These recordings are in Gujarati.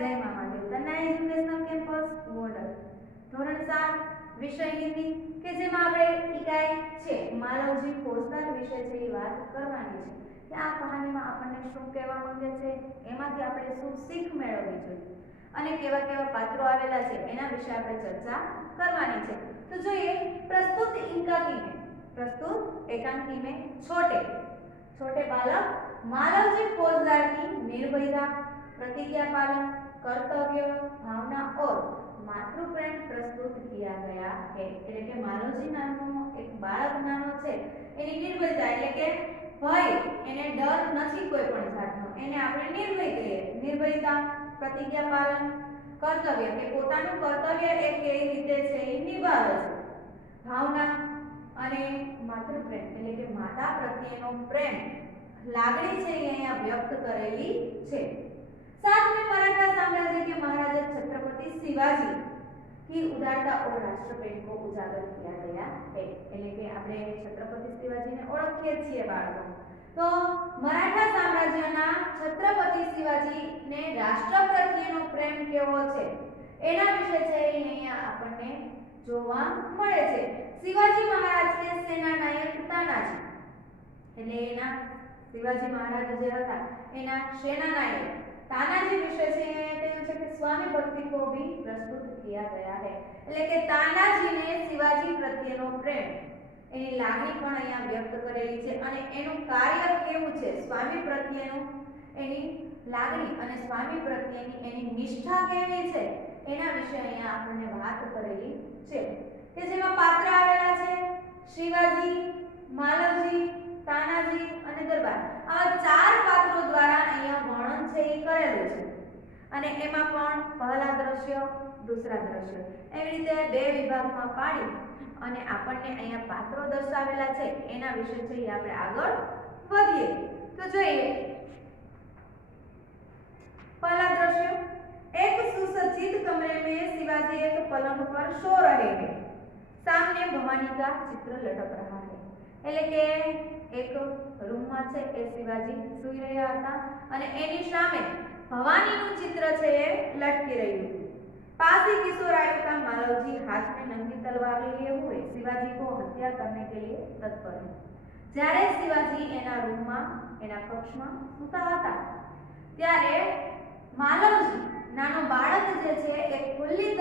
जय महादेव तन्ना एज्युकेशनल केम्पस गोंडल ધોરણ 7 વિષય હિન્દી કે જેમાં આપણે ઇકાઈ છે માલવજી ફોજદાર વિશે છે એ વાત કરવાની છે કે આ કહાનીમાં આપણને શું કહેવા માંગે છે એમાંથી આપણે શું શીખ મેળવવી જોઈએ અને કેવા કેવા પાત્રો આવેલા છે એના વિશે આપણે ચર્ચા કરવાની છે તો જોઈએ प्रस्तुत एकांकी में छोटे छोटे बालक मालवजी फौजदार की निर्भयता प्रतिज्ञा पालन कर्तव्य भावना और मातृ प्रेम प्रस्तुत किया गया है એટલે કે માલવજી નામનો એક બાળક નાનો છે એની નિર્ભયતા એટલે કે ભય એને ડર નથી કોઈ પણ જાતનો એને આપણે નિર્ભય કહીએ નિર્ભયતા प्रतिज्ञा पालन कर्तव्य કે પોતાનું કર્તવ્ય એ કેવી રીતે છે એ નિભાવે છે ભાવના અને માતૃ પ્રેમ એટલે કે માતા પ્રત્યેનો પ્રેમ लागड़ी છે એ અહીંયા વ્યક્ત કરેલી છે साथ में मराठा साम्राज्य के महाराजा छत्रपति शिवाजी की उदारता और राष्ट्र प्रेम को उजागर किया गया है એટલે કે આપણે છત્રપતિ શિવાજીને ઓળખીએ છીએ બાળકો તો મરાઠા સામ્રાજ્યના છત્રપતિ શિવાજીને રાષ્ટ્ર પ્રત્યેનો પ્રેમ કેવો છે એના વિશે છે અહીંયા આપણને જોવા મળે છે શિવાજી મહારાજ કે સેના નાયક તાનાજી એટલે એના શિવાજી મહારાજ જે હતા એના સેના નાયક तानाजी विषय से कहते हैं कि स्वामी भक्ति को भी प्रस्तुत किया गया है એટલે કે તાનાજી ને શિવાજી પ્રત્યેનો પ્રેમ એની લાગણી પણ અહીંયા વ્યક્ત કરેલી છે અને એનું કાર્ય કેવું છે સ્વામી પ્રત્યેનું એની લાગણી અને સ્વામી પ્રત્યેની એની નિષ્ઠા કેવી છે એના વિશે અહીંયા આપણને વાત કરેલી છે કે જેમાં પાત્ર આવેલા છે શિવાજી માલવજી तानाजी અને દરબાર આ ચાર પાત્રો દ્વારા અહીંયા વર્ણન છે એ કરેલું છે અને એમાં પણ પહેલા દ્રશ્ય दूसरा દ્રશ્ય એવી રીતે બે વિભાગમાં પાડી અને આપણને અહીંયા પાત્રો દર્શાવેલા છે એના વિશે છે આપણે આગળ વધીએ તો જોઈએ पहला दृश्य एक सुसज्जित कमरे में शिवाजी एक पलंग पर सो रहे हैं सामने भवानी का चित्र लटक रहा है એટલે કે એક રૂમમાં છે એ શિવાજી સૂઈ રહ્યા હતા અને એની સામે ભવાનીનું ચિત્ર છે એ લટકી રહ્યું पास ही किशोर आयु का मालवजी हाथ में नंगी तलवार लिए हुए शिवाजी को हत्या करने के लिए तत्पर है જ્યારે શિવાજી એના રૂમમાં એના કક્ષમાં સૂતા હતા ત્યારે માલવજી નાનો બાળક જે છે એ ખુલ્લી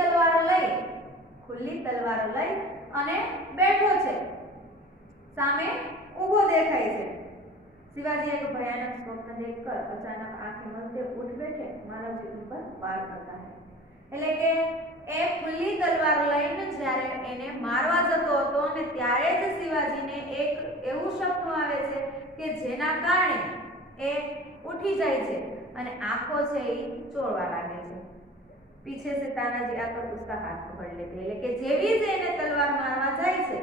તલવાર લઈ અને બેઠો છે सामे ऊभो देखाय छे शिवाजी एक भयानक स्वप्न देखकर अचानक आंखें मलते उठ बैठे मालवजी पर वार करता है એટલે કે એ ખુલ્લી તલવાર લઈને જ્યારે એને મારવા જતો હતો અને ત્યારે જ શિવાજીને એક એવું સપનું આવે છે કે જેના કારણે એ ઉઠી જાય છે અને આંખો છે એ ચોળવા લાગે છે पीछे से तानाजी आकर उसका हाथ पकड़ लेते એટલે કે જેવી જ એને તલવાર મારવા જાય છે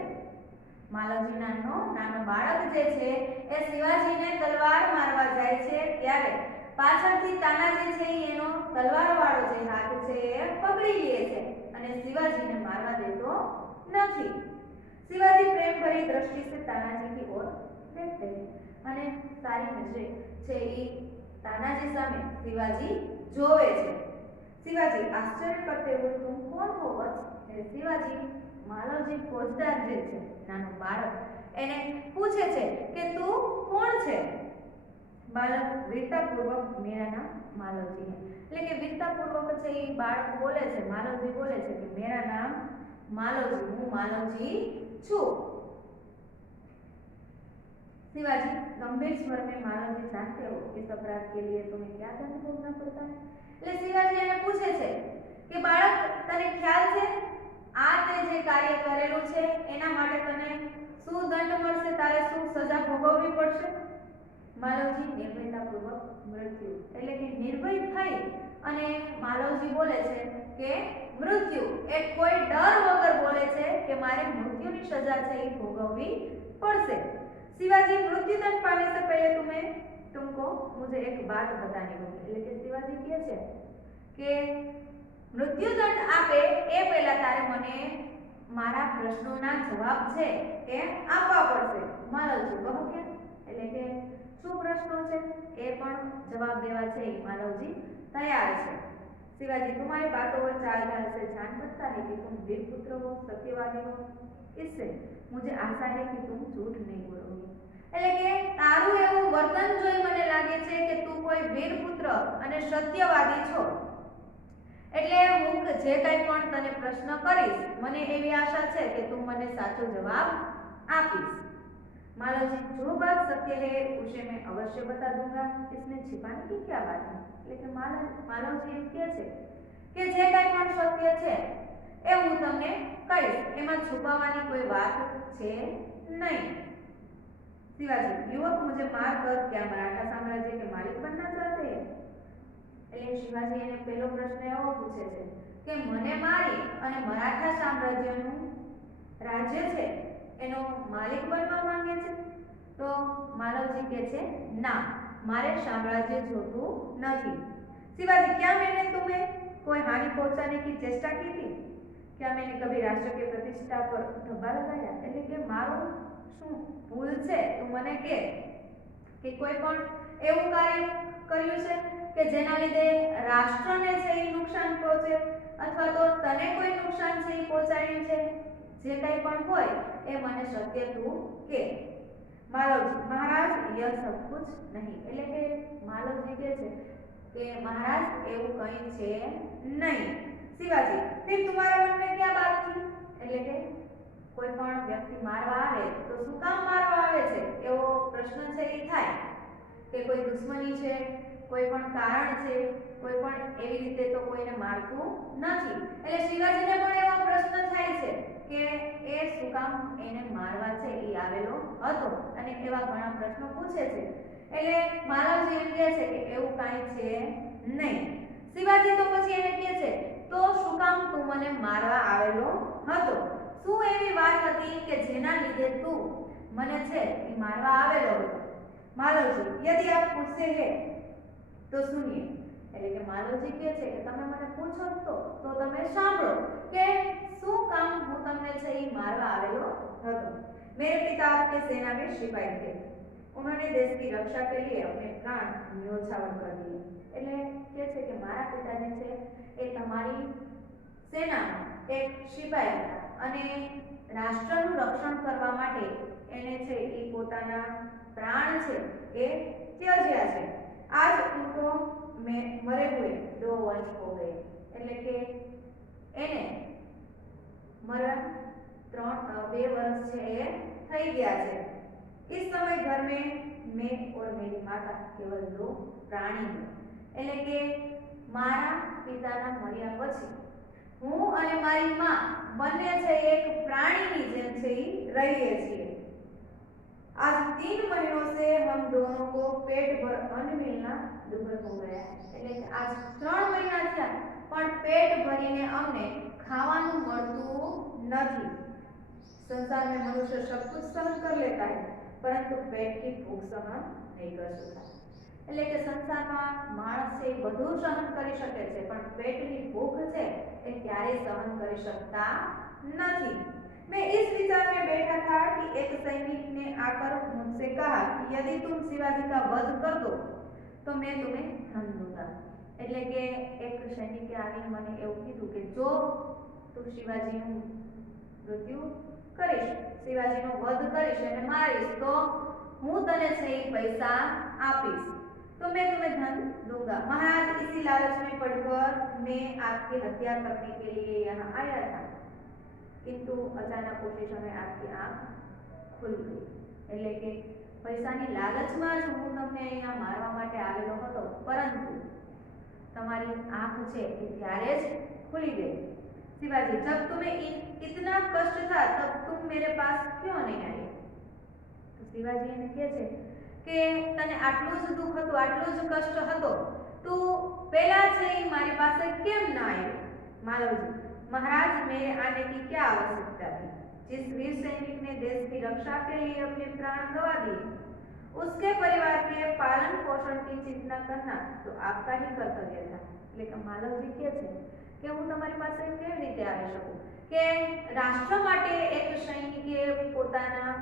मालवजी नानो बाळक जे छे ए शिवाजीने तलवार मारवा जाय छे त्यारे पाछळथी तानाजी छे एनो तलवारवाळो जे हाथ छे ए पकड़ी લે છે અને शिवाजीने मारवा देतो નથી शिवाजी प्रेम भरी दृष्टि से तानाजी की ओर देखते हैं અને सारी नजरे छे ई तानाजी सामे शिवाजी जोवे छे शिवाजी आश्चर्य करते हुए तुम कौन हो वत्स शिवाजी मालवजी फौजदार जे छे नानो बाळक એને પૂછે છે કે તું કોણ છે બાળક વીરતાપૂર્વક मेरा नाम मालवजी है એટલે કે વીરતાપૂર્વક છે એ બાળક બોલે છે માલવજી બોલે છે કે मेरा नाम मालवजी હું मालवजी છું शिवाजी गंभीर स्वर में मालवजी जानते हो इस अपराध के लिए तुम्हें क्या दंड भोगना पड़ता है એટલે शिवाजी એને પૂછે છે કે બાળક તને ખ્યાલ છે આ તે જે કાર્ય કરેલું છે એના માટે તને શું દંડ મળશે તારે શું સજા ભોગવવી પડશે માલવજી નિર્ભયતાપૂર્વક મૃત્યુ એટલે કે નિર્ભય થઈ અને માલવજી બોલે છે કે મૃત્યુ એ કોઈ ડર વગર બોલે છે કે મારે મૃત્યુની સજા છે એ ભોગવવી પડશે शिवाजी मृत्युदंड पाने से पहले तुमको मुझे एक बात बतानी होगी એટલે કે શિવાજી કહે છે કે मृत्युदंड आपे ए पहला तारे मने मारा प्रश्नोना जवाब छे ए आपवा पड़शे मालवजी कहो के એટલે કે શું પ્રશ્નો છે એ પણ જવાબ દેવા છે માલવજી તૈયાર છે शिवाजी, तुम्हारी बातों और चाल ढाल से जान पड़ता है कि तुम वीर पुत्र हो, सत्यवादी हो। इससे मुझे आशा है कि तुम झूठ नहीं बोलोगे। એટલે કે તારું એવું વર્તન જોઈ મને લાગે છે કે તું કોઈ વીર પુત્ર અને સત્યવાદી છો। એટલે હું જે કંઈ પણ તને પ્રશ્ન કરીશ મને એવી આશા છે કે તું મને સાચો જવાબ આપીશ। मालव जी, जो बात सत्य है उसे मैं अवश्य बता दूंगा, इसमें छिपाने की क्या बात है। लेकिन मालव जी एम કહે છે કે જે કંઈ પણ સત્ય છે એ હું તમને કહીશ, એમાં છુપાવવાની કોઈ વાત છે નહીં। शिवाजी, युवक मुझे मारकर क्या मराठा साम्राज्य के मालिक बनना चाहते हैं। એટલે શિવાજી એને પહેલો પ્રશ્ન એવો પૂછે છે કે મને મારી અને મરાઠા સામ્રાજ્યનું રાજ્ય છે એનો માલિક બનવા માંગે છે। તો માલવજી કહે છે ના, મારે साम्राज्य જોતું નથી। शिवाजी, क्या मैंने तुम्हें कोई हानि पहुंचाने की चेष्टा की थी? क्या मैंने कभी राष्ट्र की प्रतिष्ठा पर धब्बा लगाया? એટલે કે મારું શું ભૂલ છે તું મને કહે કે કોઈ પણ એવું કાર્ય કર્યું છે કે જેના લીધે રાષ્ટ્રને છે એ નુકસાન પહોંચે અથવા તો તને કોઈ નુકસાન છે એ પહોંચાડ્યું છે? જે કંઈ પણ હોય એ મને સત્ય તું કે। मालवजी, महाराज यह सब कुछ नहीं। એટલે કે માલવજી કહે છે કે महाराज એવું કંઈ છે નહીં। शिवाजी, फिर तुम्हारे मन में क्या बात थी? એટલે કે કોઈ પણ વ્યક્તિ મારવા આવે તો શું કામ મારવા આવે છે એવો પ્રશ્ન છે એ થાય કે કોઈ દુશ્મની છે, કોઈ પણ કારણ છે, કોઈ પણ એવી રીતે તો કોઈને મારતું નથી। એટલે શિવાજીને પણ એવો પ્રશ્ન થાય છે કે એ શું કામ એને મારવા છે એ આવેલો હતો અને એવા ઘણા પ્રશ્નો પૂછે છે। એટલે માલવજી એમ કહે છે કે એવું કાંઈ છે નહીં। શિવાજી તો પછી એને કહે છે તો શું કામ તું મને મારવા આવેલો હતો? શું એવી વાત હતી કે જેના લીધે તું મને છે એ મારવા આવેલો હતો? मालवजी, यदि आप पूछते हैं तो सुनिए। એટલે કે માલવજી કહે છે કે તમે મને પૂછો તો તમે સાંભળો કે શું કામ હું તમને છે એ મારવા આવેલો હતો। मेरे पिता आपके सेना में सिपाही थे, उन्होंने देश की रक्षा के लिए अपने प्राण न्योछावर कर दिए। એટલે કહે છે કે મારા પિતાજી છે એ તમારી સેનામાં એક સિપાહી હતા અને રાષ્ટ્રનું રક્ષણ કરવા માટે એને છે એ પોતાના प्राण છે એ ત્યજ્યા છે। आज उनको मरे हुए 2 वर्ष हो गए। એટલે કે એને મરણ 2 વર્ષ છે એ થઈ ગયા છે। इस समय घर में मैं और मेरी माता केवल 2 प्राणी हैं। એટલે કે મારા પિતાના મર્યા પછી હું અને મારી માં બંને છે એક પ્રાણીની જેમ છે એ રહીએ છીએ। आज 3 महीनों से हम दोनों को पेट भर अन्न मिलना दुर्लभ हो गया है। એટલે કે આજ 3 મહિના થયા પણ પેટ ભરીને અમને ખાવાનું મળતું નથી। संसार में मनुष्य सब कुछ सहन कर लेता है परंतु पेट की भूख सहन नहीं कर सकता। એટલે કે સંસારમાં માણસ છે બધું સહન કરી શકે છે પણ પેટની ભૂખ છે એ ક્યારેય સહન કરી શકતા નથી। मैं इस विचार में बैठा था कि एक सैनिक ने आकर मुझसे कहा कि यदि तुम शिवाजी का वध कर दो तो मैं तुम्हें धन दूंगा। એટલે કે એક સૈનિકે આવીને મને એવું કીધું કે જો તું શિવાજીનું મૃત્યુ કરીશ, શિવાજીનો વધ કરીશ અને મારીશ તો હું તને છે એ પૈસા આપીશ, तो मैं तुम्हें धन दूंगा। महाराज, इसी लालच में पड़कर मैं आपकी हत्या करने के लिए यहाँ आया था किंतु अचानक उसी समय आपकी आंख खुल गई। એટલે કે પૈસાની લાલચમાં જ હું તમને અહીંયા મારવા માટે આવેલો હતો પરંતુ તમારી આંખ છે એ ત્યારે જ खुली गई। शिवाजी, जब तुम्हें इतना कष्ट था तब तुम मेरे पास क्यों नहीं आए? तो शिवाजी એને કહે છે કે તને આટલું જ દુઃખ હતું, આટલું જ કષ્ટ હતો, તું પહેલા છે એ મારી પાસે કેમ ના આવ્યો? માલવજી, महाराज, मेरे आने की क्या आवश्यकता थी? जिस वीर सैनिक ने देश की रक्षा के लिए अपने प्राण गंवा दिए उसके परिवार के पालन पोषण की चिंता करना तो आपका ही कर्तव्य था। लेकिन मालवजी કહે છે કે હું તમારી પાસે કેવી રીતે આવી શકું કે રાષ્ટ્ર માટે એક સૈનિકે પોતાના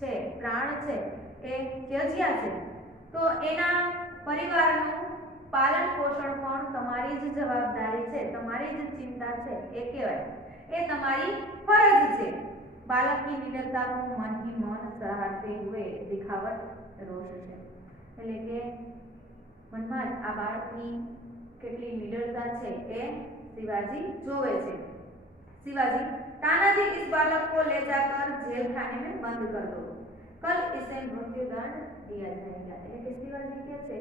છે प्राण છે એ ત્યજ્યા છે તો એના પરિવારનું પાલન પોષણ પણ તમારી જ જવાબદારી છે, તમારી જ ચિંતા છે એ કહેવાય, એ તમારી ફરજ છે। बालक की निडरता को मन ही मन सराहते हुए दिखावट रोष है, એટલે કે મનમાં જ આ બાળકની કેટલી નિડરતા છે એ शिवाजी જોવે છે। शिवाजी, तानाजी इस बालक को ले जाकर जेल खाने में बंद कर दो, कल इसे मृत्युदंड दिया जाएगा। એટલે કે शिवाजी કહે છે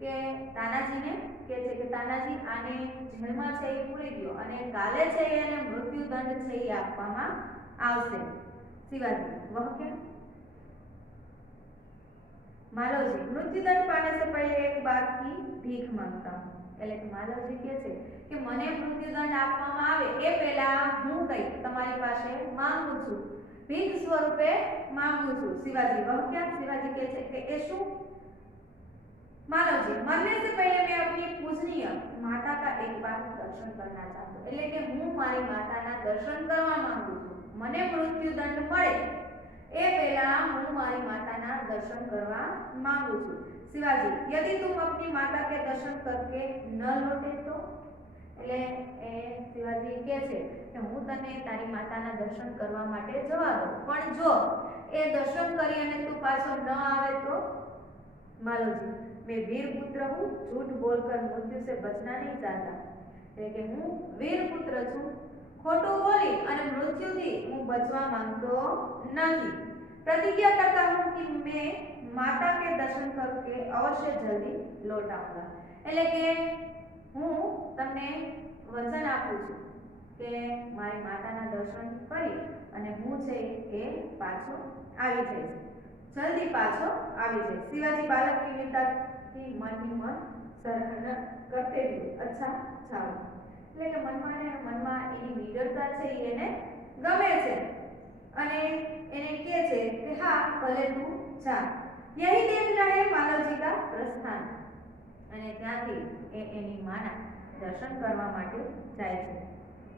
કે તાનાજીને કહે છે કે તાનાજી આને જેલમાં છે એ પૂરી દો અને કાલે છે એને મૃત્યુદંડ છે એ આપવામાં आवश्यक। शिवाजी, वह क्या? मालवजी, मृत्युदंड पाने से पहले एक बात की भीख मांगता हूँ। એટલે કે માલવજી કહે છે કે મને મૃત્યુદંડ આપવામાં આવે એ પહેલા હું કઈ તમારી પાસે માંગુ છું, ભીખ સ્વરૂપે માંગુ છું। शिवाजी, वह क्या? शिवाजी કહે છે કે એ શું? मालवजी, मरने से पहले मैं अपनी पूजनीय माता का एक बार दर्शन करना चाहता हूँ। એટલે કે હું મારી માતાના દર્શન કરવા માંગુ છું, મને મૃત્યુદંડ મળે એ પહેલા હું મારી માતાના દર્શન કરવા માંગુ છું। शिवाजी, यदि तुम अपनी माता के दर्शन करके न लौटे तो? એટલે એ શિવાજી કહે છે કે હું તને તારી માતાના દર્શન કરવા માટે જવા દઉં, પણ જો એ દર્શન કરી અને તું પાછો ન આવે તો? मालवजी, मैं वीर पुत्र हूँ, झूठ बोलकर मृत्यु से बचना नहीं चाहता। એટલે કે હું વીર પુત્ર છું, खोटू बोली અને મૃત્યુથી હું બચવા માંગતો નથી। प्रतिज्ञा करता हूँ कि मैं माता के दर्शन करके अवश्य जल्दी लौट आऊंगा। એટલે કે હું તમને વચન આપું છું કે મારી માતાના દર્શન કરી અને હું છે એ પાછો આવી જઈશ, જલ્દી પાછો આવી જઈશ। शिवाजी बालक की वीरता की मन ही मन सराहना करते हुए अच्छा जाओ। એટલે કે મનમાં ને મનમાં એની નિડરતા છે એને ગમે છે અને એને કહે છે કે હા ભલે તું જા। यही देख रहे मालवजी का प्रस्थान અને ત્યાંથી એની માના દર્શન કરવા માટે જાય છે।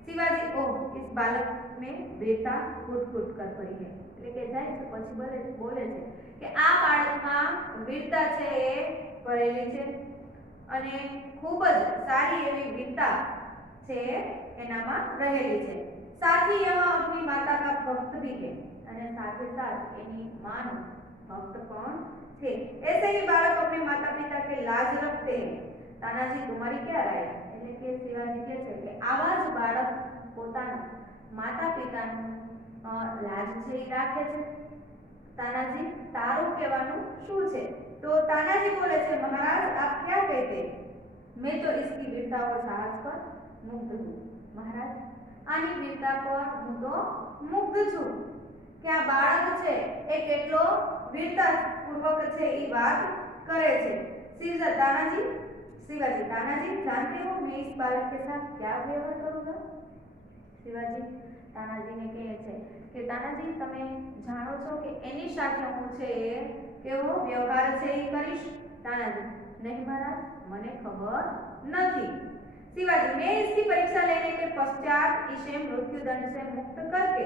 शिवाजी, ओ इस बालक में वीरता कूट-कूट कर पड़ी है। એટલે કે જાય છે પછી બોલે છે કે આ બાળકમાં વીરતા છે એ ભરેલી છે અને ખૂબ જ સારી એવી વીરતા છે એનામાં રહેલી છે। साथ ही यह अपनी माता का भक्त भी है અને સાથે સાથ એની માનો ભક્ત પણ છે। ऐसे ही बालक अपने माता पिता के लाज रखते हैं। तानाजी, तुम्हारी क्या राय? એટલે કે શિવાજી કહે છે કે આવા જ બાળક પોતાના માતા પિતાનું લાજ છે એ રાખે છે। तानाजी, તારું કહેવાનું શું છે? તો तानाजी बोले છે, महाराज आप क्या कहते? मैं तो इसकी वीरता और साहस पर मुग्ध हूँ। महाराज, આની વીરતા પર હું તો મુગ્ધ છું કે આ બાળક છે એ કેટલો વીરતાપૂર્વક છે એ વાત કરે છે। तानाजी, शिवाजी, तानाजी जानते हो मैं इस बालक के साथ क्या व्यवहार करूंगा? शिवाजी तानाजीने કહે છે કે તાનાજી તમે જાણો છો કે એની સાથે હું છે કેવો વ્યવહાર છે એ કરીશ? तानाजी, नहीं महाराज, મને ખબર નથી। शिवाजी, मैं इसकी परीक्षा लेने के पश्चात इसे मृत्युदंड से मुक्त करके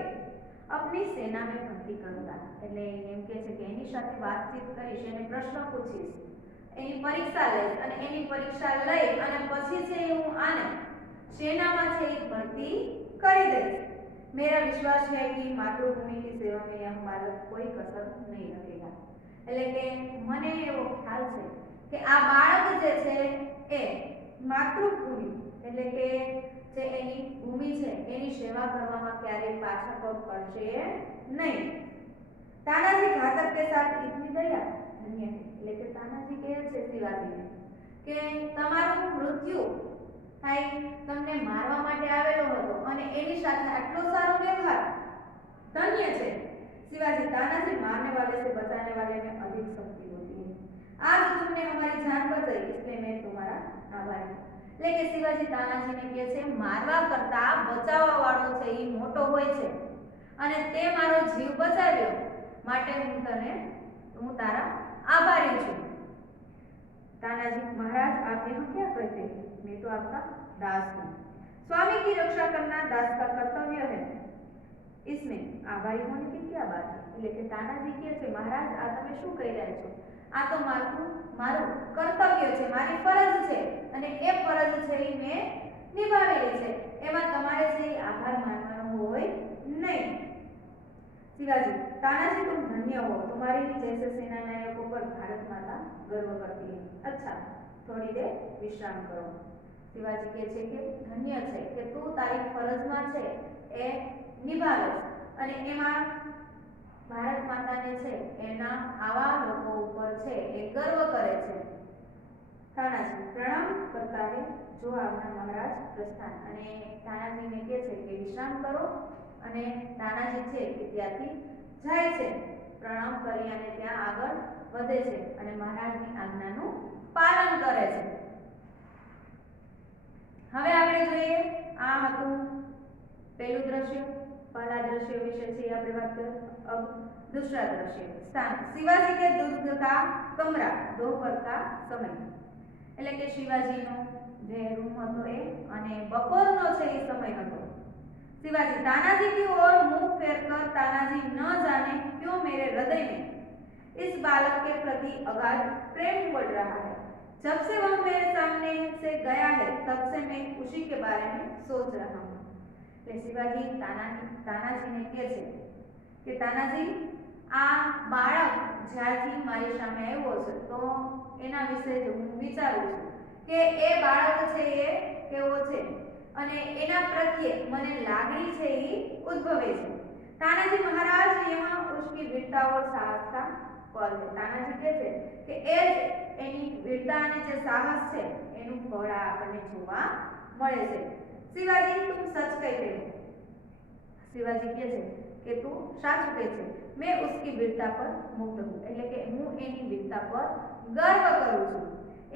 अपनी सेना में भर्ती करूंगा। એટલે એમ કહે છે કે એની સાથે વાતચીત કરીશ, એને પ્રશ્ન પૂછીશ, એની પરીક્ષા લઈશ અને એની પરીક્ષા લઈ અને પછી છે હું આને સેનામાં છે એ ભરતી કરી દઈશ। मेरा विश्वास है कि मातृभूमि की सेवा में यह बालक कोई कसर नहीं रखेगा। એટલે કે મને એવો ખ્યાલ છે કે આ બાળક જે છે એ માતૃભૂમિ એટલે કે જે એની ભૂમિ છે એની સેવા કરવામાં ક્યારેય પાછા પગ પડશે નહીં। तानाजी घातक के साथ इतनी दया धन्य है। એટલે કે તાનાજી કહે છે શિવાજીને કે તમારું મૃત્યુ થાય તમને મારવા માટે આવેલો હતો અને એની સાથે આટલો સારો વ્યવહાર ધન્ય છે। शिवाजी, तानाजी, मारने वाले से बचाने वाले में अधिक शक्ति होती है। आज तुमने हमारी जान बचाई इसलिए मैं तुम्हारा आभारी हूँ। એટલે કે શિવાજી તાનાજીને કહે છે મારવા કરતા બચાવવા વાળો છે એ મોટો હોય છે અને તે મારો જીવ બચાવ્યો માટે હું તારા આભારી છું। तानाजी, महाराज आप यहाँ क्या करते हैं? मैं तो आपका दास हूँ। स्वामी की रक्षा करना दास का कर्तव्य है, इसमें आभारी होने की क्या बात है? એટલે કે તાનાજી કહે છે મહારાજ આ તમે શું કહી રહ્યા છો? આ તો મારું કર્તવ્ય છે, મારી ફરજ છે અને એ ફરજ છે એ મેં નિભાવેલી છે, એમાં તમારે છે આભાર માનવાનો હોય નહીં। शिवाजी, तानाजी तुम धन्य हो, तुम्हारी जैसे सेना नायकों पर भारत माता गर्व करती है। अच्छा, थोड़ी देर विश्राम करो। शिवाजी કહે છે કે ધન્ય છે કે તું તારી ફરજમાં છે એ નિભાવે અને એમાં ભારત માતાને છે એના આવા લોકો ઉપર છે એ ગર્વ કરે છે। તાનાજી પ્રણામ કરતા હે જો આપના મહારાજ પ્રસ્થાન, અને તાનાજીને કહે છે કે વિશ્રામ કરો અને તાનાજી છે કે ત્યાંથી જાય છે, પ્રણામ કરી અને ત્યાં આગળ વધે છે અને મહારાજની આજ્ઞાનું પાલન કરે છે। હવે આપણે જોઈએ આ હતું પહેલું દ્રશ્ય, पहला दृश्य विषय से આપણે વાત કરીએ। अब दूसरा दृश्य स्थान शिवाजी के दूध का कमरा दोपहर का समय, એટલે કે શિવાજીનો જે રૂમ હતો એ અને બપોરનો છે એ સમય હતો। शिवाजी तानाजी की ओर मुंह फेरकर, तानाजी न जाने क्यों मेरे हृदय में इस बालक के प्रति अगाध प्रेम बढ़ रहा है। जब से वह मेरे सामने से गया है तब से मैं उसी के बारे में सोच रहा हूँ। शिवाजी तानाजी ने કહે છે કે તાનાજી આ બાળક જ્યારથી મારી સામે આવ્યો છે તો એના વિશે જ હું વિચારું છું કે એ બાળક છે એ કેવો છે અને એના પ્રત્યે મને લાગણી છે એ ઉદ્ભવે છે। तानाजी महाराज यहाँ उसकी वीरता और साहस का फल है। तानाजी કહે છે કે એ જ એની વીરતા અને જે સાહસ છે એનું ફળ આપણને જોવા મળે છે। शिवाजी तुम सच कहते हो, शिवाजी કહે છે કે તું સાચું કહે છે, मैं उसकी वीरता पर मुग्ध हूँ, એટલે કે હું એની વીરતા પર ગર્વ કરું છું।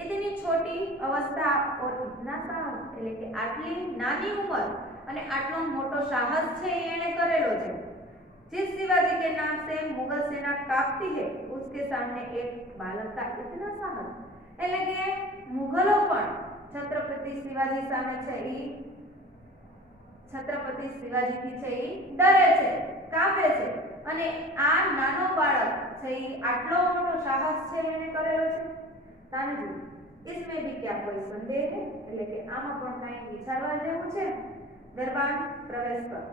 इतनी छोटी अवस्था और इतना साहस, એટલે કે આટલી નાની ઉંમર અને આટલો મોટો સાહસ છે એણે કરેલો છે। जिस शिवाजी के नाम से मुगल सेना कांपती है उसके सामने एक बालक का इतना साहस, એટલે કે મુગલો પણ છત્રપતિ શિવાજી સામે છે ઈ છત્રપતિ શિવાજીથી છે ઈ ડરે છે, કાંપે છે અને આ નાનો બાળક છે ઈ આટલો મોટો સાહસ છે એને કરેલો છે। તાનાજી इसमें भी क्या कोई संदेह है, એટલે કે આમાં પણ કાંઈ વિચારવા જેવું છે। दरबार प्रवेश कर,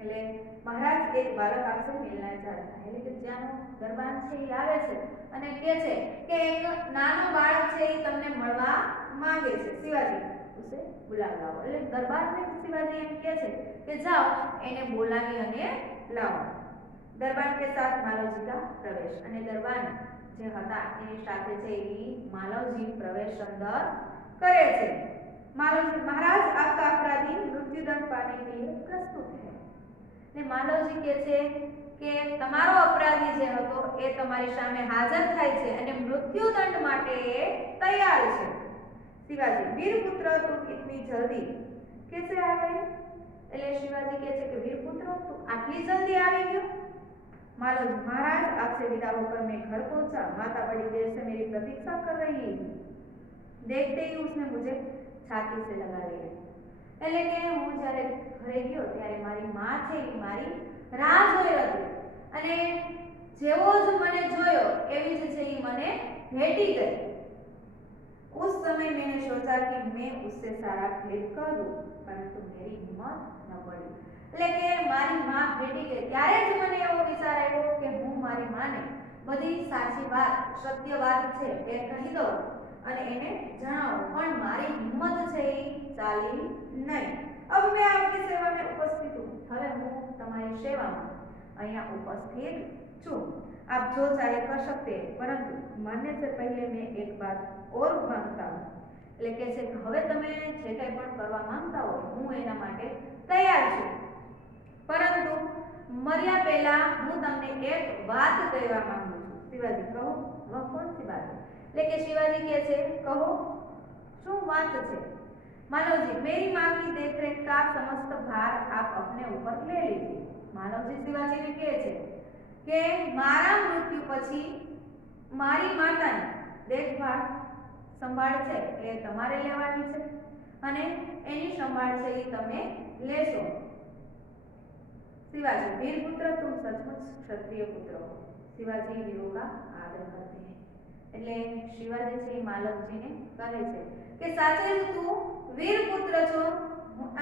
એટલે મહારાજ એક બાળક આપસે મિલના ચાહતા है, એટલે કે જ્યાંનો દરબાર છે ઈ આવે છે અને કહે છે કે એક નાનો બાળક છે ઈ તમને મળવા માંગે છે। શિવાજી उसे बुला लाओ, એટલે દરબારને શિવાજી એમ કહે છે કે જાઓ એને બોલાવી અને લાવો। દરબાર के साथ मालवजी का प्रवेश, અને દરબાર જે હતા એની સાથે છે ઈ માલવજી પ્રવેશ અંદર કરે છે। मालवजी महाराज आपका अपराधी मृत्युदंड पाने के लिए प्रस्तुत है, ને માલવજી કહે છે કે તમારો અપરાધી જે હતો એ તમારી સામે હાજર થાય છે અને મૃત્યુદંડ માટે એ તૈયાર છે। शिवाजी वीरपुत्र तुम इतनी जल्दी कैसे आ गए, એટલે શિવાજી કહે છે કે વીરપુત્ર તું આટલી જલ્દી આવી ગયો। मालवजी महाराज आपसे विदा होकर मैं घर पहुंचा, माता बड़ी देर से मेरी प्रतीक्षा कर रही है। देखते ही उसने मुझे छाती से लगा लिया, એટલે કે હું જ્યારે ઘરે ગયો ત્યારે મારી માં છે એ મારી રાહ જોઈ હતી અને જેવો જ મને જોયો એવી જ છે એ મને ભેટી ગઈ। उस समय मैंने सोचा कि मैं उससे सारा खेल कर दूं, परंतु मेरी हिम्मत न पड़ी, એટલે કે મારી માં ભેટી ગઈ ત્યારે જ મને એવો વિચાર આવ્યો કે હું મારી માને બધી સાચી વાત સત્ય વાત છે એ કહી દઉં અને એને જણાવું, પણ મારી હિંમત છે એ ચાલી નહીં। अब मैं आपकी सेवा में उपस्थित हूँ, હવે હું તમારી સેવામાં અહીંયા ઉપસ્થિત છું। आप जो चाहे कर सकते हैं, परंतु मरने से पहले मैं एक बात और मांगता हूँ, એટલે કે છે કે હવે તમે જે કંઈ પણ કરવા માંગતા હોય હું એના માટે તૈયાર છું, પરંતુ મર્યા પહેલા હું તમને એક વાત કહેવા માંગુ છું। શિવાજી કહો વહ કોણ સી વાત है, એટલે કે શિવાજી કહે છે કહો શું વાત છે। मालवजी मेरी माँ की देखरेख का समस्त भार आप अपने ऊपर ले लीजिए। मालवजी शिवाजीने કહે છે કે મારા મૃત્યુ પછી મારી માતાની દેખભાળ સંભાળ છે એ તમારે લેવાની છે અને એની સંભાળ છે એ તમે લેશો। शिवाजी वीरपुत्र तुम सचमुच क्षत्रिय पुत्र हो। शिवाजी वीरों का आदर करते हैं। એટલે શિવાજી છે એ માલવજીને કહે છે કે સાચે જ તું વીર પુત્ર છો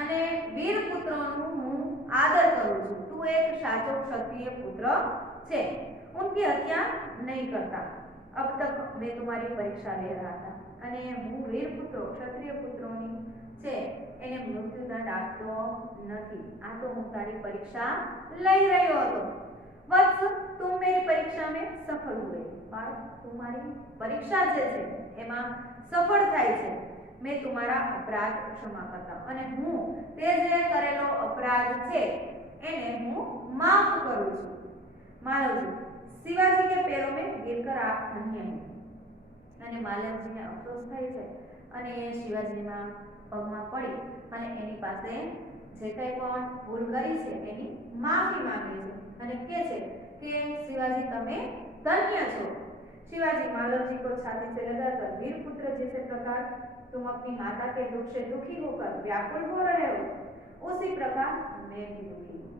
અને વીર પુત્રોનું હું આદર કરું છું. તું એક સાચો ક્ષત્રિય પુત્ર છે. उनकी हत्या नहीं करता. अब तक मैं तुम्हारी परीक्षा ले रहा था અને હું વીર પુત્રો ક્ષત્રિય પુત્રોની છે એને મૃત્યુદંડ આપતો નથી. આ તો હું તારી પરીક્ષા લઈ રહ્યો હતો. वत्स तुम मेरी परीक्षा में सफल हुए. पर तुम्हारी परीक्षा જે છે એમાં સફળ થાય છે. मैं तुम्हारा अपराध क्षमा करता हूं અને હું તે જે કરેલો અપરાધ છે એને હું માફ કરું છું. मालवजी शिवाजी के पैरों में गिरकर आप धन्य हैं. અને માલવજીને અફસોસ થાય છે અને એ શિવાજીના પગમાં પડી અને એની પાસે જે કંઈ પણ ભૂલ કરી છે એની માફી માંગે છે અને કહે છે કે शिवाजी તમે धन्य છો. शिवाजी मालवजी को छाती से लगाकर वीर पुत्र जैसे प्रकार तुम अपनी माता के दुख से दुखी होकर व्याकुल हो रहे हो उसी प्रकार मैं भी दुखी हूँ.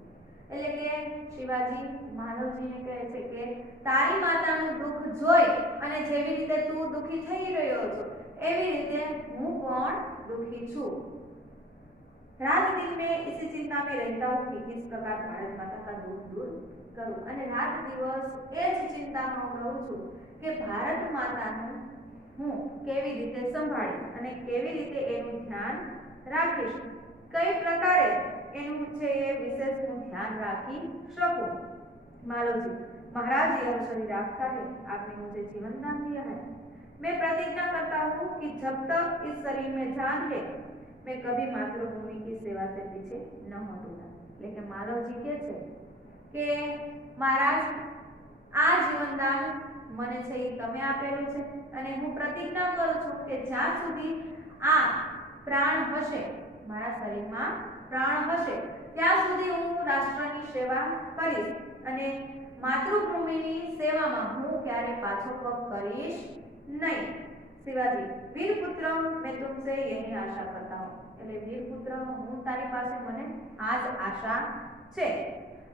એટલે કે શિવાજી માનવજીને કહે છે કે તારી માતાનું દુઃખ જોઈ અને જેવી રીતે તું દુઃખી થઈ રહ્યો છો એવી રીતે હું પણ દુઃખી છું. रात दिन में इसी चिंता में रहता हूँ कि किस प्रकार भारत माता का दुख दूर करूं. અને રાત દિવસ એ જ ચિંતામાં હું રહું છું કે ભારત માતાનું હું કેવી રીતે સંભાળીશ અને કેવી રીતે એનું ધ્યાન રાખીશ. કઈ પ્રકારે એનું છે એ વિશેષ હું ध्यान राखी सकूं. मालवजी महाराज यह शरीर आपका है. आपने मुझे जीवन दान दिया है. मैं प्रतिज्ञा करता हूँ कि जब तक इस शरीर में जान है मैं कभी मातृभूमि की सेवा से पीछे न हटूंगा. लेकिन मालवजी કહે છે કે મહારાજ આ જીવનદાન મને છે એ તમે આપેલું છે અને હું પ્રતિજ્ઞા કરું છું કે જ્યાં સુધી આ પ્રાણ હશે મારા શરીરમાં પ્રાણ હશે ત્યાં સુધી હું રાષ્ટ્રની સેવા કરીશ અને માતૃભૂમિની સેવામાં હું ક્યારે પાછો પગ કરીશ નહીં. शिवाजी वीर पुत्र मैं तुमसे यही आशा करता हूँ. એટલે વીર પુત્ર હું તારી પાસે મને આ જ આશા છે.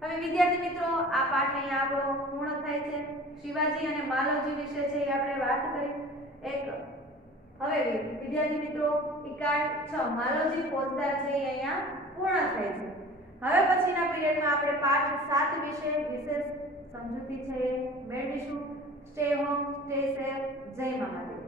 હવે વિદ્યાર્થી મિત્રો આ પાઠ અહીંયા આપણો પૂર્ણ થાય છે. શિવાજી અને માલવજી વિશે છે એ આપણે વાત કરી. એક હવે વિદ્યાર્થી મિત્રો ઇકાઈ 6 માલવજી ફોજદાર છે એ અહીંયા પૂર્ણ થાય છે. હવે પછીના પીરિયડમાં આપણે પાઠ 7 વિશે વિશેષ સમજૂતી છે એ મેળવીશું. Stay home stay safe. જય મહાદેવ.